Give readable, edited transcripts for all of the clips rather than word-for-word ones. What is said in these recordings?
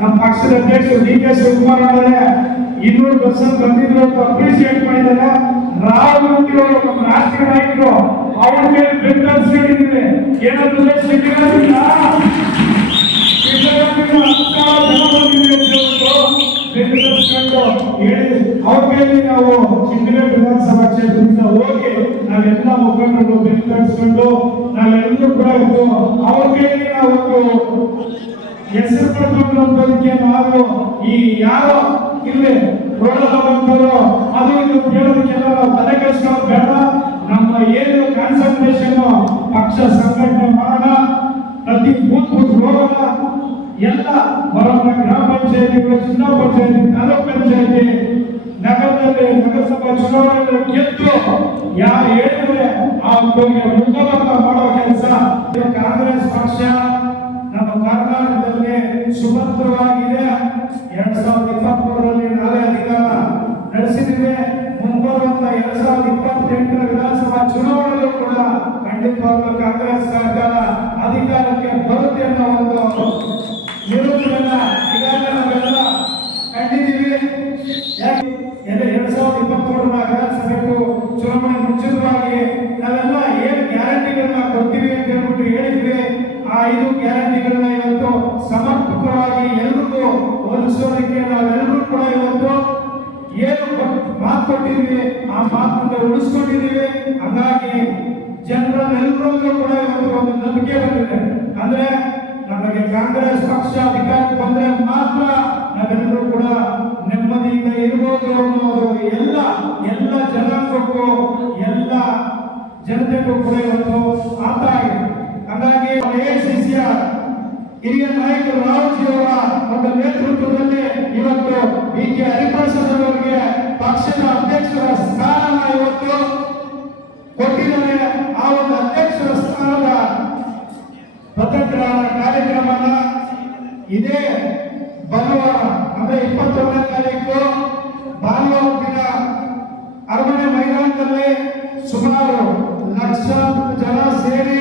ನಮ್ಮ ಪಕ್ಷದ ಅಧ್ಯಕ್ಷರು ಡಿ ಕೆ ಶಿವಕುಮಾರ್ ಅವರೇ 200 ಬಸ್ ಬಂದಿದ್ರು ಅಂತ ಅಪ್ರಿಸಿಯೇಟ್ ಮಾಡಿದ್ದಾರೆ. ರಾಹುಲ್ ಗಾಂಧಿ ಅವರು ನಮ್ಮ ರಾಷ್ಟ್ರೀಯ ನಾಯಕರು ಅವ್ರ ಮೇಲೆ ಬೆಂಬಲಿಸಿದ್ದೀವಿ. ಏನಂದ್ರೆ ಸಿದ್ದರಾಮಯ್ಯ ಅವ್ರ ಮೇಲೆ ನಾವು ಚಿಂತನೆ ವಿಧಾನಸಭಾ ಕ್ಷೇತ್ರದಿಂದ ಹೋಗಿ ನಾವೆಲ್ಲ ಮುಖಂಡರು ಬೆಂಬಲಿಸಿಕೊಂಡು ನಾವೆಲ್ಲರೂ ಕೂಡ ಅವ್ರ ಮೇಲೆ ನಾವು ಹೆಸರು ಪಡ್ಕೊಂಡೋದಕ್ಕೆ ನಾವು ಈ ಯಾರೋ ಇಲ್ಲಿ ರೋಡಲ್ಲವರು ಅದು ಇದು ಕೇಳೋದಕ್ಕೆಲ್ಲ ನಾವು ತಲೆ ಕೆಡಿಸ್ಕೊಳ್ಳೋದು ಬೇಡ. ನಮ್ಮ ಏನು ಕಾನ್ಸಂಟ್ರೇಷನ್ ಪಕ್ಷ ಸಂಘಟನೆ ಮಾಡೋಣ, ಪ್ರತಿ ಬೂತ್ ಹೋಗೋಣ, ಎಲ್ಲ ಬರೋಣ. ಗ್ರಾಮ ಪಂಚಾಯತಿಗಳು, ಜಿಲ್ಲಾ ಪಂಚಾಯತಿ, ತಾಲೂಕ್ ಪಂಚಾಯತಿ, ನಗರದಲ್ಲಿ ನಗರಸಭಾ ಚುನಾವಣೆ ಗೆದ್ದು ಯಾರು ಹೇಳಿದ್ರೆ ಅವ್ರಿಗೆ ಮುಖಭಂಗ ಮಾಡೋ ಕೆಲಸ. ಕಾಂಗ್ರೆಸ್ ಪಕ್ಷ ನಮ್ಮ ಕರ್ನಾಟಕದಲ್ಲಿ ಸುಭದ್ರವಾಗಿದೆ. 2023ರಲ್ಲಿ ನಾವೇ ಅಧಿಕಾರ ನಡೆಸಿದ್ದೇವೆ. ಮುಂಬರುವಂತ 2028ರ ವಿಧಾನಸಭಾ ಚುನಾವಣೆಯಲ್ಲೂ ಕೂಡ ಖಂಡಿತವಾಗ್ಲೂ ಕಾಂಗ್ರೆಸ್ ಸರ್ಕಾರ ಅಧಿಕಾರಕ್ಕೆ ಬರುತ್ತೆ ಅನ್ನೋ ಒಂದು ನಿರೂಪಣೆಯನ್ನ ಈಗಾಗಲೇ ನಾವೆಲ್ಲ ಕಂಡಿದ್ದೀವಿ. 2023ರ ವಿಧಾನಸಭೆಗೂ ಚುನಾವಣೆ ಮುಂಚಿತವಾಗಿ ನಾವೆಲ್ಲ ಏನು ಗ್ಯಾರಂಟಿಗಳನ್ನ ಕೊಡ್ತೀವಿ ಅಂತ ಹೇಳ್ಬಿಟ್ಟು ಹೇಳಿದ್ವಿ. ಆ 5 ಗ್ಯಾರಂಟಿಗಳನ್ನ ಇವತ್ತು ಸಮರ್ಪಕವಾಗಿ ಎಲ್ರಿಗೂ ಒದಗಿಸೋದಕ್ಕೆ ನಾವೆಲ್ಲರೂ ಕೂಡ ಇವತ್ತು ಏನು ಮಾತು ಕೊಟ್ಟಿದ್ವಿ ಆ ಮಾತನ್ನ ಉಳಿಸ್ಕೊಂಡಿದ್ದೀವಿ. ಹಾಗಾಗಿ ಜನರಲ್ಲೆಲ್ಲರಲ್ಲೂ ಕೂಡ ಇವತ್ತು ಒಂದು ನಂಬಿಕೆ ಬಂದಿದೆ. ಅಂದ್ರೆ ನಮಗೆ ಕಾಂಗ್ರೆಸ್ ಪಕ್ಷ ಅಧಿಕಾರಕ್ಕೆ ಬಂದ್ರೆ ಮಾತ್ರ ನಾವೆಲ್ಲರೂ ಕೂಡ ನೆಮ್ಮದಿಯಿಂದ ಇರಬಹುದು ಅನ್ನೋದು ಎಲ್ಲ ಜನಾಂಗಕ್ಕೂ ಎಲ್ಲ ಜನತೆಗೂ ಕೂಡ ಇವತ್ತು ಅರ್ಥ ಆಗಿದೆ. ಹಾಗಾಗಿ ಎಐಸಿಸಿಯ ಹಿರಿಯ ನಾಯಕರು ರಾಹುಲ್ ಅವರ ಒಂದು ನೇತೃತ್ವದಲ್ಲಿ ಇವತ್ತು ಕೆ ಹರಿಪ್ರಸಾದ್ ಅವರಿಗೆ ಪಕ್ಷದ ಅಧ್ಯಕ್ಷರ ಸ್ಥಾನ ಇವತ್ತು ಕೊಟ್ಟಿದ್ದಾರೆ. ಆ ಒಂದು ಅಧ್ಯಕ್ಷರ ಸ್ಥಾನದ ಪದಗ್ರಹಣ ಕಾರ್ಯಕ್ರಮನ ಇದೇ ಭಾನುವಾರ ಅಂದ್ರೆ 21ನೇ ತಾರೀಕು ಭಾನುವಾರ ದಿನ ಅರಮನೆ ಮೈದಾನದಲ್ಲಿ ಸುಮಾರು ಲಕ್ಷಾಂತರ ಜನ ಸೇರಿ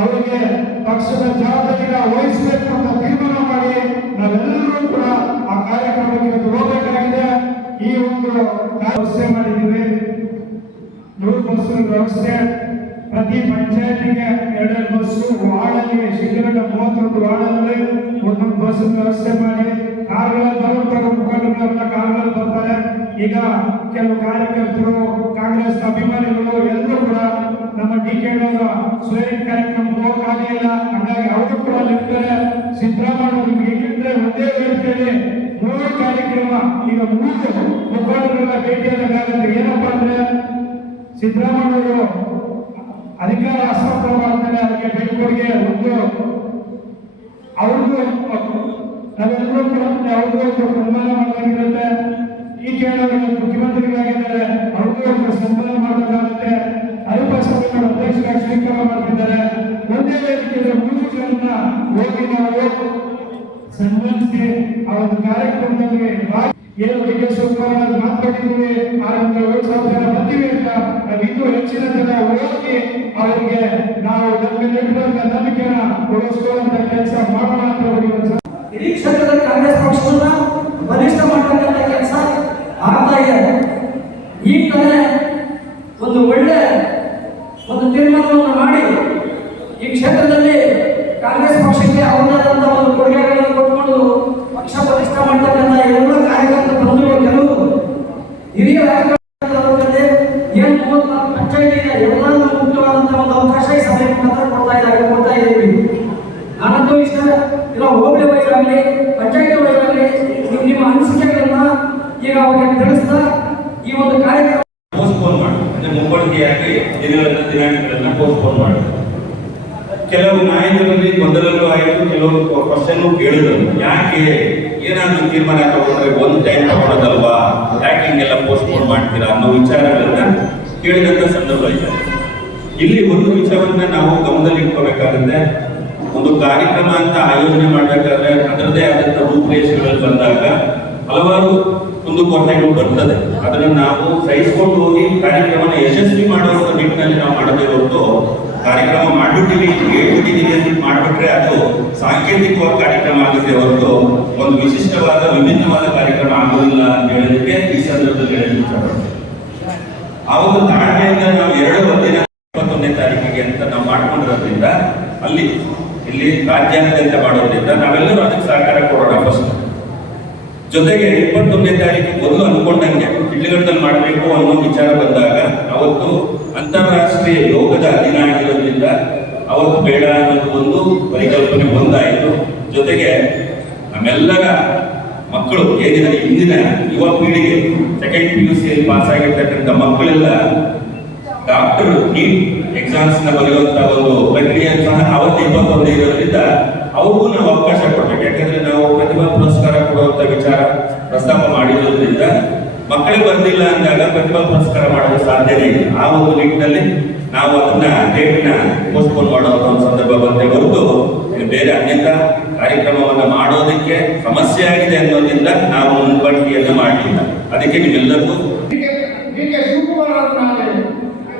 ಅವರಿಗೆ ಪಕ್ಷದ ಜವಾಬ್ದಾರಿನ ವಹಿಸಬೇಕು ಅಂತ ತೀರ್ಮಾನ ಮಾಡಿ ನಾವೆಲ್ಲರೂ ಕೂಡ ಆ ಕಾರ್ಯಕ್ರಮಕ್ಕೆ ಹೋಗಬೇಕಾಗಿದೆ. ಈ ಒಂದು ವ್ಯವಸ್ಥೆ ಮಾಡಿದ್ದೀವಿ. 100 ಬಸ್ಸುಗಳ ವ್ಯವಸ್ಥೆ, ಪ್ರತಿ ಪಂಚಾಯತಿಗೆ 2 ಬಸ್ಸು, ವಾರ್ಡಲ್ಲಿ ಶಿಕ್ಷಣ 32 ವಾರ್ಡಲ್ಲಿ 1 ಬಸ್ ವ್ಯವಸ್ಥೆ ಮಾಡಿ ಕಾರ್ಗಳಲ್ಲಿ ಬರುತ್ತಾರೆ. ಮುಖಂಡರೆಲ್ಲ ಕಾರ್ಗಳಲ್ಲಿ ಬರ್ತಾರೆ. ಈಗ ಕೆಲವು ಕಾರ್ಯಕರ್ತರು, ಕಾಂಗ್ರೆಸ್ ಅಭಿಮಾನಿಗಳು ಎಲ್ಲರೂ ಕೂಡ ನಮ್ಮ ಡಿಕೆಯವರ ಸ್ವೇರಿಂಗ್ ಕಾರ್ಯಕ್ರಮ ಹೋಗಕ್ಕಾಗಲಿಲ್ಲ. ಹಾಗಾಗಿ ಅವರು ಕೂಡ ನಿಂತಾರೆ. ಸಿದ್ದರಾಮಯ್ಯ ಹೇಗಿದ್ರೆ ಒಂದೇ ವೇದಿಕೆಯಲ್ಲಿ 3 ಕಾರ್ಯಕ್ರಮ ಈಗ 3 ಮುಖಂಡರೆಲ್ಲ ಭೇಟಿಯಾಗಬೇಕಾಗುತ್ತೆ. ಏನಪ್ಪಾ ಅಂದ್ರೆ ಸಿದ್ದರಾಮಯ್ಯವರು ಅಧಿಕಾರ ಹಸ್ತಾಂತರ ಮಾಡ್ತಾರೆ. ಅದಕ್ಕೆ ಬೀಳ್ಕೊಡುಗೆ ಒಂದು ಅವ್ರಿಗೂ ನಾವೆಲ್ಲರೂ ಕೂಡ ಅವ್ರಿಗೂ ಸನ್ಮಾನ ಮಾಡಬೇಕಾಗಿರುತ್ತೆ. ಈ ಕೇಳೋರಿಗೆ ಮುಖ್ಯಮಂತ್ರಿಗಳಾಗಿದ್ದಾರೆ, ಅವ್ರಿಗೂ ಒಂದು ಸನ್ಮಾನ ಮಾಡಬೇಕಾಗುತ್ತೆ. ಹರಿಪ್ರಸಾದ್ ಅಧ್ಯಕ್ಷರಾಗಿ ಸ್ವೀಕಾರ ಮಾಡ್ತಿದ್ದಾರೆ. ಒಂದೇ ವೇದಿಕೆಯಲ್ಲಿ 3 ಜನರನ್ನ ಹೋಗಿ ನಾವು ಸನ್ಮಾನಿಸಿ ಆ ಒಂದು ಕಾರ್ಯಕ್ರಮದಲ್ಲಿ ಏನು ಡಿ ಕೆ ಶಿವಕುಮಾರ್ ಮಾತನಾಡಿದ್ದೀವಿ. ಆ ಒಂದು 7,000 ಜನ ಬರ್ತೀವಿ ಅಂತ ನಾವು ಇನ್ನೂ ಹೆಚ್ಚಿನ ಜನ ಹೋಗಿ ಅವರಿಗೆ ನಾವು ನಮ್ಮ ನಂಬಿಕೆನ ಉಳಿಸ್ಕೊಳ್ಳುವಂತ ಕೆಲಸ ಮಾಡೋಣ ಅಂತ ಇಡೀ ಕ್ಷೇತ್ರದಲ್ಲಿ ಕಾಂಗ್ರೆಸ್ ಪಕ್ಷವನ್ನ ಬಲಿಷ್ಠ ಮಾಡತಕ್ಕಂಥ ಕೆಲಸ ಆಗ್ತಾ ಇದೆ. ಈ ತರ ಒಂದು ಒಳ್ಳೆ ಒಂದು ತೀರ್ಮಾನವನ್ನು ಮಾಡಿ ಈ ಕ್ಷೇತ್ರದಲ್ಲಿ ಕಾಂಗ್ರೆಸ್ ಪಕ್ಷಕ್ಕೆ ಅವರದಂತ ಒಂದು ಕೊಡುಗೆಗಳನ್ನು ಕೊಟ್ಕೊಂಡು ಪಕ್ಷ ಬಲಿಷ್ಠ ಮಾಡತಕ್ಕಂಥ ಎಲ್ಲ ಕಾರ್ಯಕರ್ತರ ಬಂಧುಗಳು ಕೆಲವು ಹಿರಿಯ ರಾಜಕಾರಣದಲ್ಲಿ ಏನು 34 ಪಂಚಾಯತಿ ಇದೆ, ಎಲ್ಲರನ್ನೂ ಮುಕ್ತವಾದಂತಹ ಒಂದು ಅವಕಾಶ ಈ ಸಭೆ ಮುಖಾಂತರ ಕೊಡ್ತಾ ಇದ್ದೀವಿ. ನಾನಂತೂ ಇಷ್ಟ ಇಲ್ಲ, ಹೋಬಳಿ ವೈರಾಗಲಿ ಪಂಚಾಯತಿ ವೈರಾಗಲಿ ನಿಮ್ಮ ಅನಿಸಿಕೆಗಳನ್ನ ಈಗ ಅವರಿಗೆ ತಿಳಿಸ್ತಾ ಈ ಒಂದು ಕಾರ್ಯಕ್ರಮ ಪೋಸ್ಟ್ಪೋನ್ ಮಾಡಿ, ಅಂದ್ರೆ ಮುಂಬಡ್ತಿಯಾಗಿ ದಿನಾಂಕಗಳನ್ನ ಪೋಸ್ಟ್ಪೋನ್ ಮಾಡಿ. ಕೆಲವು ನಾಯಕರಲ್ಲಿ ಗೊಂದಲಗಳು ಆಯಿತು, ಕೆಲವು ಕ್ವಶನ್ ಕೇಳಿದ್ರು. ಯಾಕೆ ಏನಾದ್ರು ತೀರ್ಮಾನ ತಗೊಂಡ್ರೆ ಒಂದು ಟೈಮ್ ತಗೊಳ್ಳೋದಲ್ವಾ, ಯಾಕೆ ಹಿಂಗೆಲ್ಲ ಪೋಸ್ಟ್ಪೋನ್ ಮಾಡ್ತೀರಾ ಅನ್ನೋ ವಿಚಾರಗಳನ್ನ ಕೇಳಿದಂತ ಸಂದರ್ಭ ಇದೆ. ಇಲ್ಲಿ ಒಂದು ವಿಷಯವನ್ನ ನಾವು ಗಮನದಲ್ಲಿ ಇಟ್ಕೋಬೇಕಾಗುತ್ತೆ. ಒಂದು ಕಾರ್ಯಕ್ರಮ ಅಂತ ಆಯೋಜನೆ ಮಾಡಬೇಕಾದ್ರೆ ಅದರದೇ ಆದಂತ ರೂಪರೇಷೆಗಳಲ್ಲಿ ಬಂದಾಗ ಹಲವಾರು ಕುಂದುಕೊರತೆಗಳು ಬರ್ತದೆ. ಅದನ್ನು ನಾವು ಸಹಿಸಿಕೊಂಡು ಹೋಗಿ ಕಾರ್ಯಕ್ರಮನ ಯಶಸ್ವಿ ಮಾಡುವಂತ ನಿಟ್ಟಿನಲ್ಲಿ ನಾವು ಮಾಡದೇ ಹೊರತು ಕಾರ್ಯಕ್ರಮ ಮಾಡ್ಬಿಟ್ಟಿವಿ ಹೇಳ್ಬಿಟ್ಟಿದೀವಿ ಅಂತ ಮಾಡ್ಬಿಟ್ರೆ ಅದು ಸಾಂಕೇತಿಕವಾದ ಕಾರ್ಯಕ್ರಮ ಆಗುತ್ತೆ ಹೊರತು ಒಂದು ವಿಶಿಷ್ಟವಾದ ವಿಭಿನ್ನವಾದ ಕಾರ್ಯಕ್ರಮ ಆಗೋದಿಲ್ಲ ಅಂತ ಹೇಳೋದಕ್ಕೆ ಈ ಸಂದರ್ಭದಲ್ಲಿ ಹೇಳಲು ಇಷ್ಟಪಡ್ತೀನಿ. ಆ ಒಂದು ತಾಳ್ಮೆಯಿಂದ ನಾವು 21ನೇ ತಾರೀಕಿಗೆ ಅಂತ ನಾವು ಮಾಡ್ಕೊಂಡಿರೋದ್ರಿಂದ ಇಲ್ಲಿ ರಾಜ್ಯಾದ್ಯಂತ ಮಾಡೋದ್ರಿಂದ ನಾವೆಲ್ಲರೂ ಅದಕ್ಕೆ ಸಹಕಾರ ಕೊಡೋಣ ಫಸ್ಟ್. ಜೊತೆಗೆ 21ನೇ ತಾರೀಕು ಮೊದಲು ಅನ್ಕೊಂಡಂಗೆ ಇಡ್ಲಿಗಡದಲ್ಲಿ ಮಾಡಬೇಕು ಅನ್ನೋ ವಿಚಾರ ಬಂದಾಗ ಅವತ್ತು ಅಂತಾರಾಷ್ಟ್ರೀಯ ಯೋಗದ ದಿನ ಆಗಿರೋದ್ರಿಂದ ಅವತ್ತು ಬೇಡ ಅನ್ನೋದು ಒಂದು ಪರಿಕಲ್ಪನೆ ಒಂದಾಯಿತು. ಜೊತೆಗೆ ನಮ್ಮೆಲ್ಲರ ಮಕ್ಕಳು ಏನಿದ್ದಾರೆ ಇಂದಿನ ಯುವ ಪೀಳಿಗೆ ಸೆಕೆಂಡ್ PUC ಪಾಸ್ ಆಗಿರ್ತಕ್ಕಂಥ ಮಕ್ಕಳೆಲ್ಲ ಡಾಕ್ಟರ್ ನೀಟ್ ಎಕ್ಸಾಮ್ಸ್ ನ ಬರೆಯುವಂತ ಒಂದು ಪ್ರಕ್ರಿಯೆ ಸಹ ಅವತ್ತು 21 ಇರೋದ್ರಿಂದ ಅವ್ರಿಗೂ ನಾವು ಅವಕಾಶ ಕೊಡ್ಬೇಕು. ಯಾಕಂದ್ರೆ ನಾವು ಪ್ರತಿಭಾ ಪುರಸ್ಕಾರ ಕೊಡುವಂತ ವಿಚಾರ ಪ್ರಸ್ತಾಪ ಮಾಡಿರೋದ್ರಿಂದ ಮಕ್ಕಳಿಗೆ ಬಂದಿಲ್ಲ ಅಂದಾಗ ಪ್ರತಿಭಾ ಪುರಸ್ಕಾರ ಮಾಡಲು ಸಾಧ್ಯನೇ ಇಲ್ಲ. ಆ ಒಂದು ನಿಟ್ಟಿನಲ್ಲಿ ನಾವು ಅದನ್ನ ಡೇಟ್ನ ಪೋಸ್ಟ್ಪೋನ್ ಮಾಡುವಂತ ಒಂದು ಸಂದರ್ಭ ಬಂದೇ ಹೊರತು ಬೇರೆ ಅನ್ಯತಾ ಕಾರ್ಯಕ್ರಮವನ್ನು ಮಾಡೋದಕ್ಕೆ ಸಮಸ್ಯೆ ಆಗಿದೆ ಅನ್ನೋದ್ರಿಂದ ನಾವು ಮುಂಬಡಿಕೆಯನ್ನು ಮಾಡಲಿಲ್ಲ. ಅದಕ್ಕೆ ನಿಮ್ಮೆಲ್ಲರಿಗೂ ಡಿ.ಕೆ. ಶಿವಕುಮಾರ್ ಅವರು ನಾಳೆ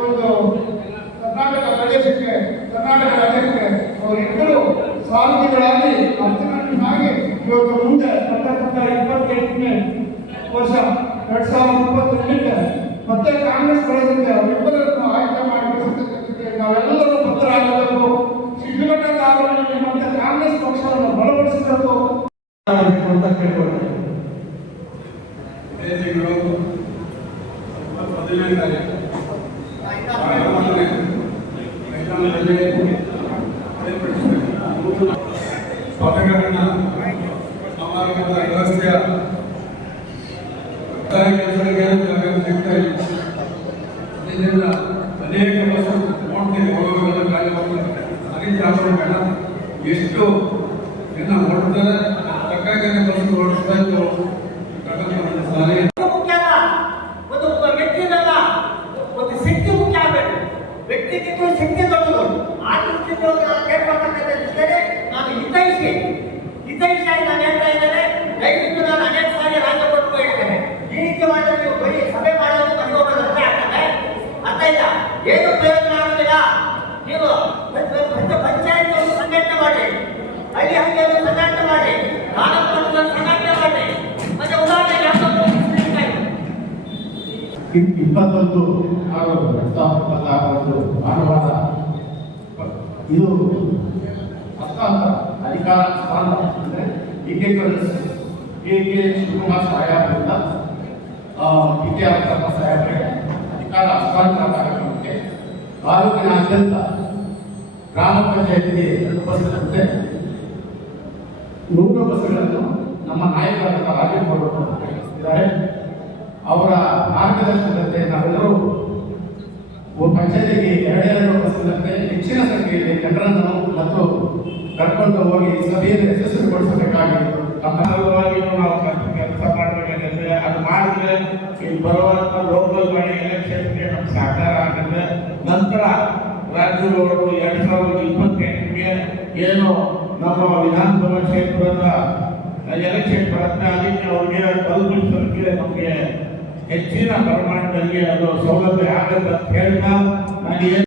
ಒಂದು ಕರ್ನಾಟಕ ಪ್ರದೇಶಕ್ಕೆ ಕರ್ನಾಟಕ ರಾಜ್ಯಕ್ಕೆ ಅವರಿಬ್ಬರು ಸಾರಥಿಗಳಾಗಿ ಅರ್ಥನಾಗಿ ಇವತ್ತು ಮುಂದೆ ಬರ್ತಕ್ಕಂಥ 28ನೇ ವರ್ಷ 2022 ಮತ್ತೆ ಕಾಂಗ್ರೆಸ್ ಬರೋದ್ರಿಂದ ಅವರಿಬ್ಬರನ್ನು ಆಯ್ಕೆ ಮಾಡಿಕೊಳ್ಳುವುದಕ್ಕೆ ನಾವೆಲ್ಲರೂ ಬದ್ಧರಾಗಬೇಕು. ಶಿಡ್ಲಘಟ್ಟ ತಾಲೂಕಿನಲ್ಲಿ ಮತ್ತೆ ಕಾಂಗ್ರೆಸ್ ಪಕ್ಷವನ್ನು ಬಲಪಡಿಸಬೇಕು ಅಂತ ಕೇಳ್ಕೊಳ್ತೇನೆ. ಸ್ವಾತಂತ್ರ್ಯ ಸಮಾರಂಭದ ವ್ಯವಸ್ಥೆಯ ಕೆಲಸಗಳಿಗೆ ಸಿಗ್ತಾ ಇಲ್ಲ. ಇದರಿಂದ ಅನೇಕ ವರ್ಷ ನೋಡ್ತೀವಿ ಹೋಗುವ ಕಾರ್ಯವನ್ನು ಅನಿತಾಬೇಡ ಎಷ್ಟು ಜನ ಓಡ್ತಾರೆ ತಕ್ಕಾಗಿ ಬಸ್ ಓಡಿಸ್ತಾ ಇತ್ತು. ವ್ಯಕ್ತಿಗಿಂತ ಶಕ್ತಿ ದೊಡ್ಡದು. ಆ ದೃಷ್ಟಿಯಿಂದ ಕೇಳ್ಕೊಳ್ತಕ್ಕಂಥದ್ದರೆ ನಾನು ಹಿತೈಷಿಯಾಗಿ ನಾನು ಹೇಳ್ತಾ ಇದ್ದೇನೆ. ದಯವಿಟ್ಟು ನಾನು ಅನೇಕ ಸಾರಿ ರಾಜ್ಯ ಕೊಟ್ಟು ಹೇಳಿದ್ದೇನೆ. ಈ ರೀತಿ ಮಾಡಿದ್ರೆ ನೀವು ಬರೀ ಸಭೆ ಮಾಡೋದು ಮನೆ ಹೋಗೋದು ಅಷ್ಟೇ ಆಗ್ತದೆ. ಅರ್ಥ ಇಲ್ಲ, ಏನು ಪ್ರಯೋಜನ ಆಗೋದಿಲ್ಲ. ನೀವು ಪಂಚಾಯತ್ ಸಂಘಟನೆ ಮಾಡಿ, ಹಳ್ಳಿ ಹಳ್ಳಿಯಲ್ಲಿ ಸಂಘಟನೆ ಮಾಡಿ, ತಾಲೂಕು ಮಟ್ಟದಲ್ಲಿ ಸಂಘಟನೆ ಮಾಡಿ. ಮತ್ತೆ ಉದಾಹರಣೆಗೆ 21/6/2021 ಭಾನುವಾರ ಇದು ಹಸ್ತಾಂತರ ಅಧಿಕಾರ ಹಸ್ತಾಂತರ ಅಂದರೆ ಡಿ.ಕೆ. ಶಿವಕುಮಾರ್ ಸಾಹೇಬರಿಂದ ಡಿ.ಕೆ. ಸಾಹೇಬರಿಗೆ ಅಧಿಕಾರ ಹಸ್ತಾಂತರ ಕಾರ್ಯಕ್ರಮಕ್ಕೆ ತಾಲೂಕಿನಾದ್ಯಂತ ಗ್ರಾಮ ಪಂಚಾಯತಿಗೆ 2 ಬಸ್ಗಳಂತೆ 100 ಬಸ್ಗಳನ್ನು ನಮ್ಮ ನಾಯಕರಾದ ರಾಜೇಗೌಡರು ಕಳಿಸಿದ್ದಾರೆ. ಅವರ ಮಾರ್ಗದರ್ಶನದಂತೆ ನಾವೆಲ್ಲರೂ ಪಂಚಾಯತಿಗೆ 2 ಬಸ್ಗಳಂತೆ ಹೆಚ್ಚಿನ ಸಂಖ್ಯೆಯಲ್ಲಿ ಜನರನ್ನು ಮತ್ತು ಕರ್ಕೊಂಡು ಹೋಗಿ ಸಭೆಯನ್ನು ಯಶಸ್ವಿಗೊಳಿಸಬೇಕಾಗಿ ನಮ್ಮ ಸಲುವಾಗಿ ನಾವು ಕೆಲಸ ಮಾಡಬೇಕಾಗಿದೆ. ಅದು ಮಾಡಿದ್ರೆ ಈ ಬರುವಂಥ ಲೋಕಲ್ ಬಾಡಿ ಎಲೆಕ್ಷನ್ಗೆ ನಮ್ಮ ಸಹಕಾರ ಆಗುತ್ತೆ. ನಂತರ ರಾಜ್ಯದವರು 2028ಗೆ ಏನು ನಮ್ಮ ವಿಧಾನಸಭಾ ಕ್ಷೇತ್ರದ ಎಲೆಕ್ಷನ್ ಬರುತ್ತೆ, ಅದಕ್ಕೆ ಅವ್ರಿಗೆ ತಲುಪಿಸೋದಕ್ಕೆ ನಮಗೆ ಹೆಚ್ಚಿನ ಪ್ರಮಾಣದಲ್ಲಿ ಅದು ಸೌಲಭ್ಯ ಆಗುತ್ತೆ ಅಂತ ಹೇಳ್ತಾ ನನಗೆ